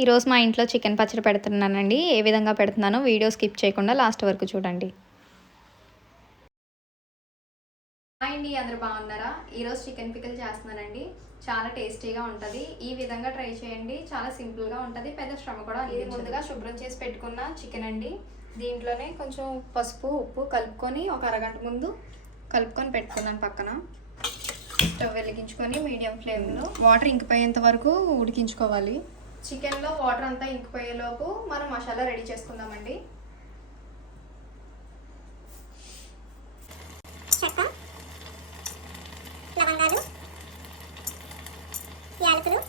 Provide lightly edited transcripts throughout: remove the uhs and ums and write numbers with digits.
ఈరోజు మా ఇంట్లో చికెన్ పచ్చడి పెడుతున్నానండి. ఏ విధంగా పెడుతున్నానో వీడియో స్కిప్ చేయకుండా లాస్ట్ వరకు చూడండి. హాయ్ అండి, అందరూ బాగున్నారా? ఈరోజు చికెన్ పికిల్ చేస్తున్నానండి. చాలా టేస్టీగా ఉంటుంది. ఈ విధంగా ట్రై చేయండి. చాలా సింపుల్గా ఉంటుంది, పెద్ద శ్రమ కూడా. ఇది ముందుగా శుభ్రం చేసి పెట్టుకున్న చికెన్ అండి. దీంట్లోనే కొంచెం పసుపు ఉప్పు కలుపుకొని ఒక అరగంట ముందు కలుపుకొని పెట్టుకున్నాను పక్కన. స్టవ్ వెలిగించుకొని మీడియం ఫ్లేమ్లో వాటర్ ఇంకిపోయేంత వరకు ఉడికించుకోవాలి. చికెన్లో వాటర్ అంతా ఇంకిపోయేలోపు మనం మసాలా రెడీ చేసుకుందామండి. చెక్క, లవంగాలు, యాలకులు.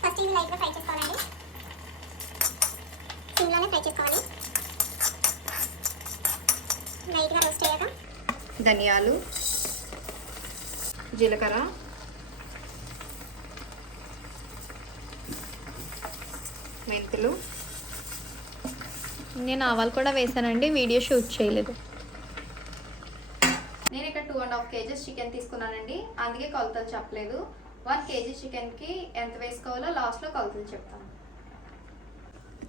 ఫస్ట్ ఇవి లైట్గా ఫ్రై చేసుకోవాలండి. సిమ్లోనే ఫ్రై చేసుకోవాలి. లైట్గా రోస్ట్ అయ్యాక ధనియాలు, జీలకర్ర, మెంతులు. నేను ఆవాలు కూడా వేసానండి, వీడియో షూట్ చేయలేదు. నేను ఇక్కడ 2.5 kgs చికెన్ తీసుకున్నానండి, అందుకే కొలతలు చెప్పలేదు. 1 kg చికెన్కి ఎంత వేసుకోవాలో లాస్ట్లో కొలతలు చెప్తాను.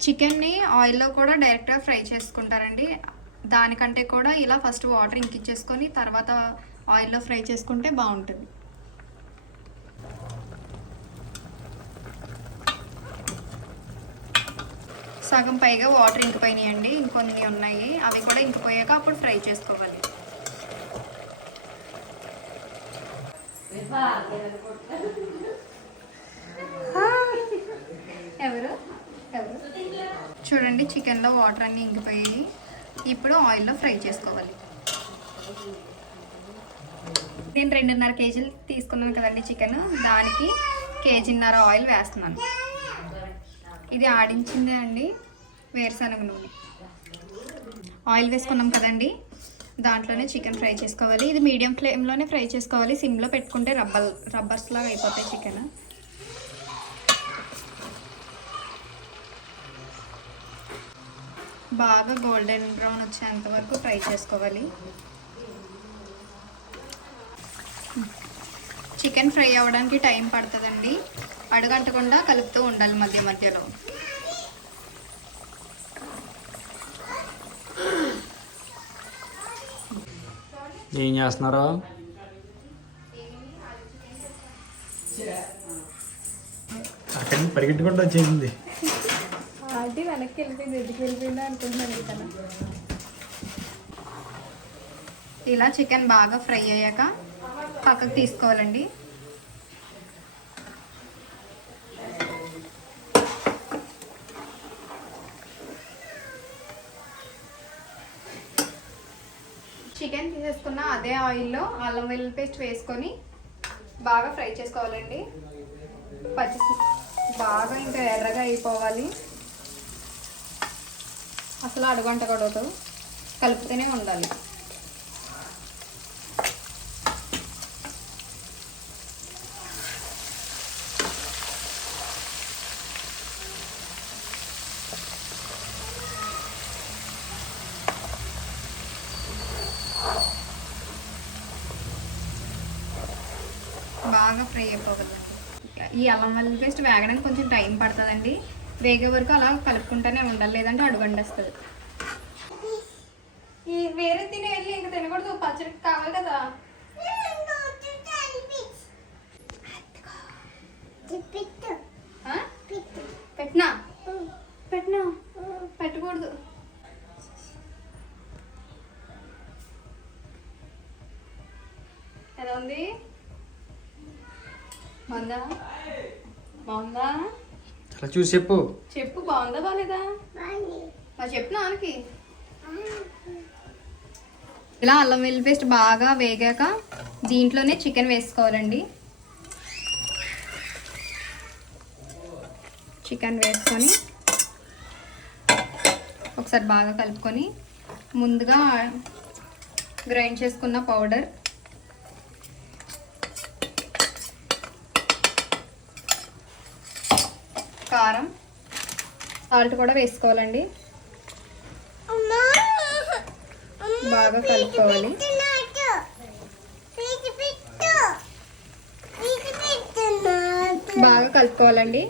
చికెన్ని ఆయిల్లో కూడా డైరెక్ట్గా ఫ్రై చేసుకుంటారండి. దానికంటే కూడా ఇలా ఫస్ట్ వాటర్ ఇంకిచ్చేసుకొని తర్వాత ఆయిల్లో ఫ్రై చేసుకుంటే బాగుంటుంది. సగం పైగా వాటర్ ఇంకిపోయినాయండి, ఇంకొన్ని ఉన్నాయి. అవి కూడా ఇంకిపోయాక అప్పుడు ఫ్రై చేసుకోవాలి. ఎవరు ఎవరు చూడండి, చికెన్లో వాటర్ అన్నీ ఇంకిపోయాయి. ఇప్పుడు ఆయిల్లో ఫ్రై చేసుకోవాలి. నేను 2.5 kg తీసుకున్నాను కదండి చికెన్, దానికి 1.5 kg ఆయిల్ వేస్తున్నాను. ఇది ఆడించిందే అండి, వేరుశనగ నూనె. ఆయిల్ వేసుకున్నాం కదండి, దాంట్లోనే చికెన్ ఫ్రై చేసుకోవాలి. ఇది మీడియం ఫ్లేమ్లోనే ఫ్రై చేసుకోవాలి. సిమ్లో పెట్టుకుంటే రబ్బర్స్ లాగా అయిపోతాయి చికెన్. బాగా గోల్డెన్ బ్రౌన్ వచ్చేంత వరకు ఫ్రై చేసుకోవాలి. చికెన్ ఫ్రై అవ్వడానికి టైం పడుతుందండి, అడుగంటకుండా కలుపుతూ ఉండాలి మధ్య మధ్యలో. ఏం చేస్తున్నారు? అక్కడ పరిగెట్టుకుంటూ వచ్చేసింది. అది వెనక్కి వెళ్ళిపోయింది, ఎదుగు వెళ్ళిపోయిందా అనుకుంటున్నాను. ఇలా చికెన్ బాగా ఫ్రై అయ్యాక పక్కకు తీసుకోవాలండి. చికెన్ తీసేసుకున్న అదే ఆయిల్లో అల్లం వెల్లుల్లి పేస్ట్ వేసుకొని బాగా ఫ్రై చేసుకోవాలండి. బాగా ఇంకా ఎర్రగా అయిపోవాలి, అసలు అడుగంటకూడదు, కలుపుతూనే ఉండాలి. బాగా ఫ్రై అయిపోగలండి. ఈ అల్లం వెల్లుల్లి పేస్ట్ వేగడానికి కొంచెం టైం పడుతుందండి. వేగే వరకు అలా కలుపుకుంటూనే ఉండాలి, లేదంటే అడుగండేస్తుంది. ఈ వేరే తినే వెళ్ళి ఇంకా తినకూడదు, పచ్చడికి కావాలి కదా. పెట్టినా పెట్టినా పెట్టకూడదు. ఎలా ఉంది? బాగుందా? బాగుందా? చాలా చూసి చెప్పు. చెప్పు, బాగుందా బాగాలేదా? మరి చెప్పు నాన్నకి. ఇలా అల్లం వెల్లుల్లి పేస్ట్ బాగా వేగాక దీంట్లోనే చికెన్ వేసుకోవాలండి. చికెన్ వేసుకొని ఒకసారి బాగా కలుపుకొని ముందుగా గ్రైండ్ చేసుకున్న పౌడర్, కారం, సాల్ట్ కూడా వేసుకోవాలండి. బాగా కలుపుకోవాలి. బాగా కలుపుకోవాలండి.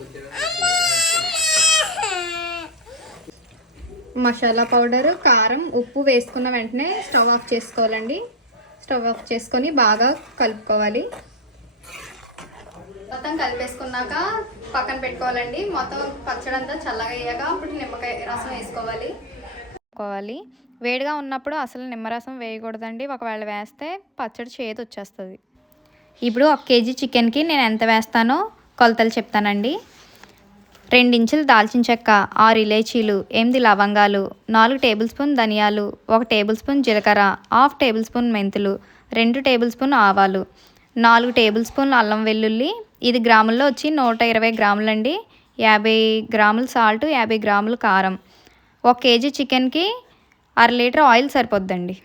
మసాలా పౌడర్, కారం, ఉప్పు వేసుకున్న వెంటనే స్టవ్ ఆఫ్ చేసుకోవాలండి. స్టవ్ ఆఫ్ చేసుకొని బాగా కలుపుకోవాలి. మొత్తం కలిపేసుకున్నాక పక్కన పెట్టుకోవాలండి. మొత్తం పచ్చడి అంతా చల్లగా అయ్యాక అప్పుడు నిమ్మకాయ రసం వేసుకోవాలి. వేడిగా ఉన్నప్పుడు అసలు నిమ్మరసం వేయకూడదండి. ఒకవేళ వేస్తే పచ్చడి చేదు వచ్చేస్తుంది. ఇప్పుడు 1 కేజీ చికెన్కి నేను ఎంత వేస్తానో కొలతలు చెప్తానండి. 2 ఇంచులు దాల్చిన చెక్క, 6 ఇలాచీలు, 8 లవంగాలు, 4 టేబుల్ స్పూన్ ధనియాలు, 1 టేబుల్ స్పూన్ జీలకర్ర, 1/2 టేబుల్ స్పూన్ మెంతులు, 2 టేబుల్ స్పూన్ ఆవాలు, 4 టేబుల్ స్పూన్లు అల్లం వెల్లుల్లి. ఇది గ్రాముల్లో వచ్చి 120 గ్రాములండి. 50 గ్రాములు సాల్ట్, 50 గ్రాములు కారం. 1 కేజీ చికెన్కి 1/2 లీటర్ ఆయిల్ సరిపోద్దండి.